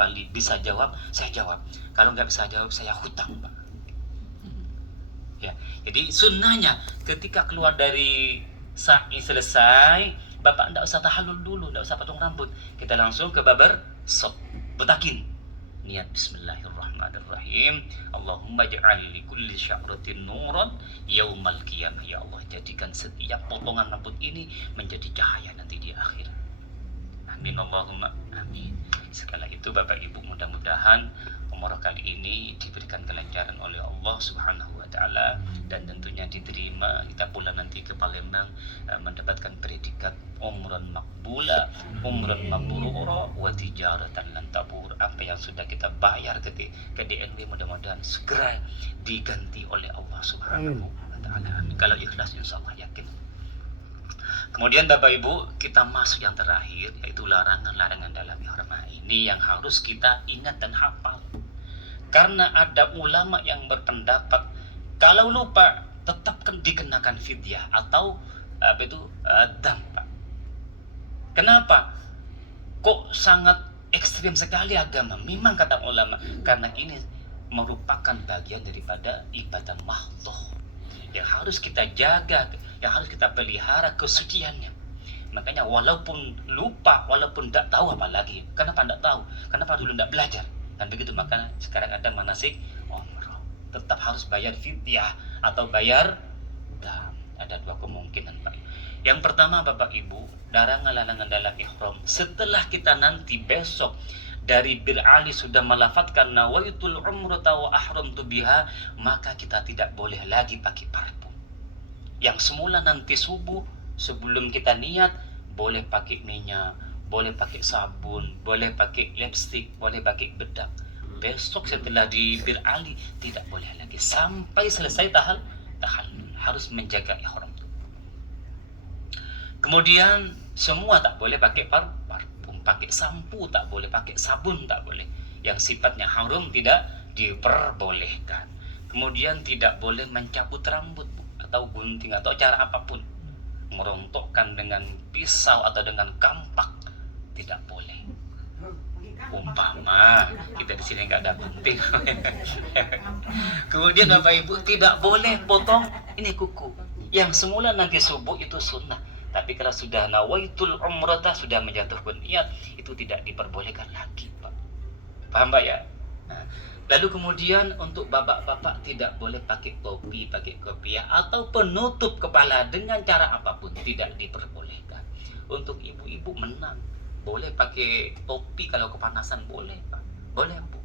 kecuali bisa jawab, saya jawab. Kalau nggak bisa jawab, saya hutang, Pak. Ya, jadi sunnahnya ketika keluar dari sa'i selesai, Bapak nggak usah tahallul dulu, nggak usah potong rambut. Kita langsung ke barbershop, betakin. Niat bismillahirrahmanirrahim. Allahumma ja'al li kulli sya'ratin nuran yaumal qiyamah. Ya Allah, jadikan setiap potongan rambut ini menjadi cahaya nanti di akhir. Amin Allahumma amin. Sekali itu Bapak Ibu, mudah-mudahan umrah kali ini diberikan kelancaran oleh Allah Subhanahu wa taala dan tentunya diterima. Kita pulang nanti ke Palembang mendapatkan predikat umran maqbula, umran mabrura wa tijaratan lan tabur. Apa yang sudah kita bayar ke DNB mudah-mudahan segera diganti oleh Allah Subhanahu wa taala. Amin. Kalau ikhlas insyaallah yakin. Kemudian Bapak Ibu, kita masuk yang terakhir, yaitu larangan-larangan dalam ihram. Ini yang harus kita ingat dan hafal. Karena ada ulama yang berpendapat kalau lupa tetap dikenakan fidyah atau dam, Pak. Kenapa? Kok sangat ekstrim sekali agama? Memang kata ulama, karena ini merupakan bagian daripada ibadah mahdhah yang harus kita jaga, yang harus kita pelihara kesuciannya. Makanya walaupun lupa, walaupun tidak tahu apalagi, kenapa tidak tahu? Kenapa dulu tidak belajar? Kan begitu, maka sekarang ada manasik umrah. Tetap harus bayar fidyah atau bayar dam. Ada dua kemungkinan, Pak. Yang pertama Bapak Ibu, larangan-larangan dalam ihram. Setelah kita nanti besok dari Bir Ali sudah melafatkan nawaitul umrata wa ahramtu biha, maka kita tidak boleh lagi pakai parfum. Yang semula nanti subuh sebelum kita niat boleh pakai minyak, boleh pakai sabun, boleh pakai lipstick, boleh pakai bedak. Besok setelah di Bir Ali tidak boleh lagi sampai selesai tahallul, harus menjaga ihram itu. Kemudian semua tak boleh pakai parfum, pakai sampo tak boleh, pakai sabun tak boleh. Yang sifatnya haram tidak diperbolehkan. Kemudian tidak boleh mencabut rambut atau gunting atau cara apapun. Merontokkan dengan pisau atau dengan kampak tidak boleh. Umpama kita di sini nggak ada gunting. Kemudian Bapak Ibu tidak boleh potong ini kuku. Yang semula nanti subuh itu sunnah, tapi kalau sudah nawaitul umrata, sudah menjatuhkan niat, itu tidak diperbolehkan lagi, Pak. Paham Pak ya? Nah, lalu kemudian untuk bapak-bapak tidak boleh pakai topi, pakai kopiah atau penutup kepala dengan cara apapun, tidak diperbolehkan. Untuk ibu-ibu menang, boleh pakai topi kalau kepanasan, boleh Pak, boleh Bu.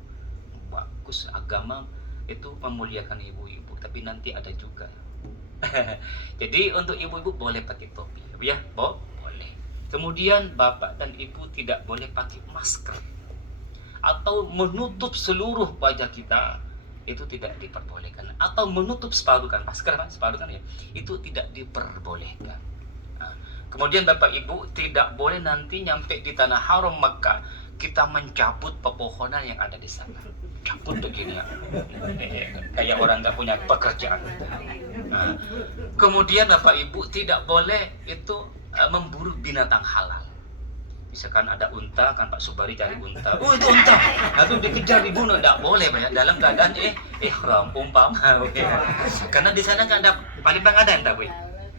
Bagus, agama itu memuliakan ibu-ibu, tapi nanti ada juga. Jadi untuk ibu-ibu boleh pakai topi, ya, boleh. Kemudian bapak dan ibu tidak boleh pakai masker atau menutup seluruh wajah kita, itu tidak diperbolehkan. Atau menutup separuh kan, masker kan, separuh kan ya, itu tidak diperbolehkan. Nah, kemudian bapak ibu tidak boleh nanti nyampe di tanah haram Makkah kita mencabut pepohonan yang ada di sana. Cabut begini ya, kayak orang nggak punya pekerjaan. Nah, kemudian bapak ibu tidak boleh itu memburu binatang halal. Misalkan ada unta, kan Pak Subari cari unta. Oh itu unta, atau dikejar dibunuh, tidak boleh Pak ya, dalam keadaan ihram umpama. Karena di sana kan ada, paling bang ada entah Bu?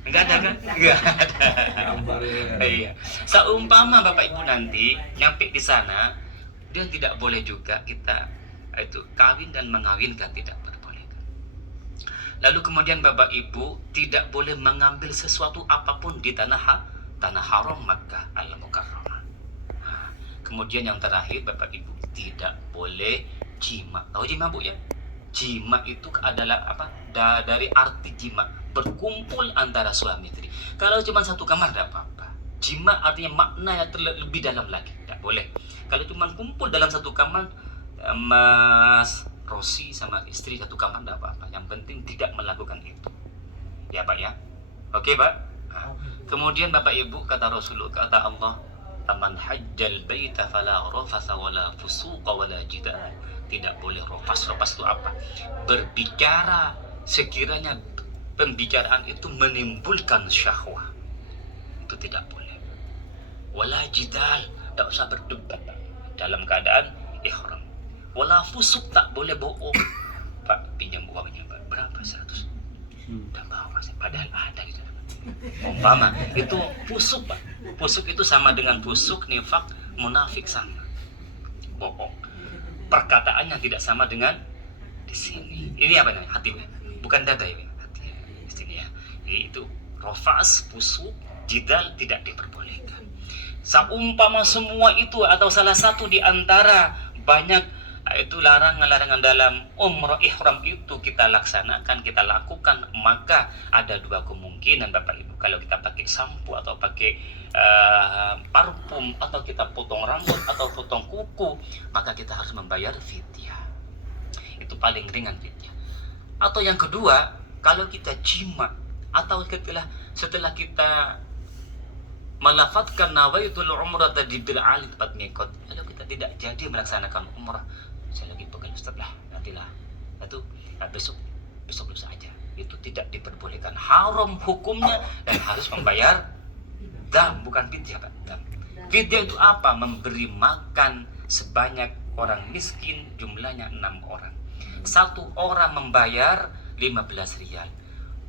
Enggak ada kan? Enggak ada. Iya. Seumpama bapak ibu nanti nyampe di sana, dia tidak boleh juga kita itu kawin dan mengawinkan, tidak diperbolehkan. Lalu kemudian bapak ibu tidak boleh mengambil sesuatu apapun di tanah haram Makkah al-Mukarramah. Nah, kemudian yang terakhir bapak ibu tidak boleh jima. Tahu jima Bu ya? Jima itu adalah apa? Dari arti jima, berkumpul antara suami istri. Kalau cuma satu kamar tidak apa-apa. Jima artinya makna yang lebih dalam lagi, tidak boleh. Kalau cuma kumpul dalam satu kamar, Mas Rosi sama istri satu kamar tidak apa-apa. Yang penting tidak melakukan itu. Ya Pak ya. Oke Pak. Nah, kemudian Bapak Ibu, kata Rasulullah, kata Allah, "Aman hajjal baita fala rafasa wala fusuqa wala jidal." Tidak boleh rafas. Rafas itu apa? Berbicara sekiranya pembicaraan itu menimbulkan syahwat. Itu tidak boleh. Wala jidal, tidak usah berdebat dalam keadaan ihram. Wala fusuk, tak boleh bohong. Pak, pinjam uangnya Pak, berapa? 100. Udah bawa, padahal ada gitu. Umpama itu fusuk Pak. Fusuk itu sama dengan fusuk, nifak, munafik sama. Bohong. Perkataannya tidak sama dengan di sini. Ini apa namanya? Hati, bukan dada ini. Hati di sini ya. Jadi itu rofas, fusuk, jidal tidak diperbolehkan. Seumpama semua itu atau salah satu di antara banyak itu larangan-larangan dalam umrah ihram itu kita laksanakan, kita lakukan, maka ada dua kemungkinan Bapak Ibu. Kalau kita pakai sampo atau pakai parfum, atau kita potong rambut atau potong kuku, maka kita harus membayar fidyah. Itu paling ringan fidyah. Atau yang kedua, kalau kita jima atau setelah kita melafatkan nawaitul umrah tadi bil ali tempat mikot, lalu kita tidak jadi melaksanakan umrah, saya lagi pegang Ustaz lah, nantilah itu besok lusa aja, itu tidak diperbolehkan, haram hukumnya dan harus membayar dam, bukan fidyah Pak. Dam. Fidyah itu apa? Memberi makan sebanyak orang miskin, jumlahnya 6 orang. Satu orang membayar 15 rial.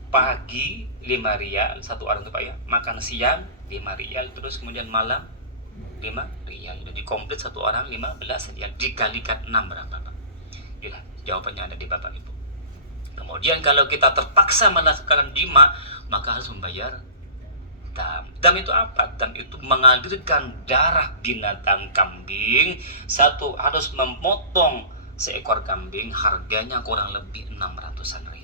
Pagi 5 rial satu orang tuh Pak ya. Makan siang 5 rial, terus kemudian malam 5 rial. Jadi komplit satu orang 15 rial, dikalikan 6 berapa Pak? Itulah jawabannya ada di Bapak Ibu. Kemudian kalau kita terpaksa melakukan jima, maka harus membayar dam. Dam itu apa? Dam itu mengalirkan darah binatang kambing. Satu harus memotong seekor kambing, harganya kurang lebih 600-an ribu.